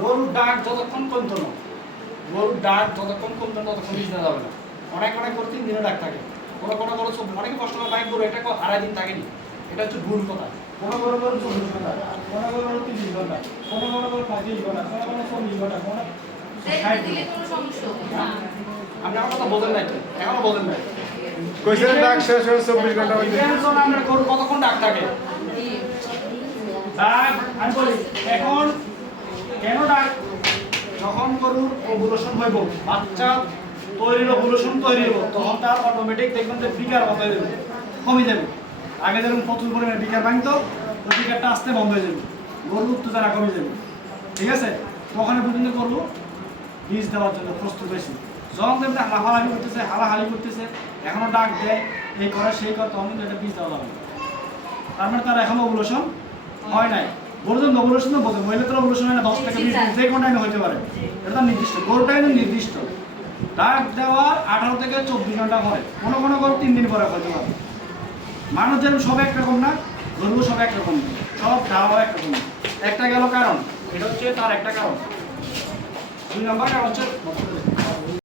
গরুর ডাক যতক্ষণ কমতো না, গরুর ডাক যতক্ষণ কমতো না ততক্ষণ বীজ দেওয়া যাবে না। অনেক গরু 3 দিনে ডাক থাকে, কোনো গরু অনেকে কষ্ট করে বাইক গরু এটা আড়াই দিন থাকেনি, এটা হচ্ছে ভুল কথা। কোনো গরু 24 ঘন্টা, কোনো গরু 30 ঘন্টা, কোনো গরু 35 ঘন্টা, কোনো গরু 40 ঘন্টা, কোনো 60 দিলে কোনো সমস্যা হবে না। আপনি আমার কথা বোঝেন নাই তো, এখনো বোঝেন নাই। কইছেন ডাক শেষ হয়ে 24 ঘন্টা হইছে। আপনার গরু কতক্ষণ ডাক থাকে? ডাক আমি বলি এখন কেন ডাক, যখন গরুর ওভুলেশন হইব, বাচ্চা তৈরি ওভুলেশন তৈরি হইব, তখন তার অটোমেটিক দেখবেন যে বিকার কত হয়ে যাবে, কমে যাবে। আগে যেরকম প্রচুর পরিমাণে বিকার ভাঙতো, ওই বিকারটা আসতে বন্ধ হয়ে যাবে, গরুর উত্তেজনা কমে যাবে। ঠিক আছে, তখন পর্যন্ত করবো বীজ দেওয়ার জন্য প্রস্তুত হয়েছি। যখন দেখবেন হালাহালি করতেছে, হালাহালি করতেছে, এখনো ডাক দেয়, এই করে সেই করে, তখন কিন্তু এটা বীজ দেওয়া যাবে। তার মানে তার এখনো ওভুলেশন হয় নাই। গরুদের ওভুলেশন তো বোঝে, মহিলাদের ওভুলেশন হয় না 10 থেকে 20 দিন, যে কোনো টাইমে হতে পারে, এটা তো নির্দিষ্ট। গরুটা কিন্তু নির্দিষ্ট ডাক দেওয়ার 18 থেকে 24 ঘন্টা পরে, কোনো কোনো গরু 3 দিন পরে হতে পারে। মানুষ যেরকম সব একরকম না, গরু সব একরকম না, সব ধাওয়া একরকম না। একটা গেল কারণ, এটা হচ্ছে তার একটা কারণ। 2 নম্বর কারণ হচ্ছে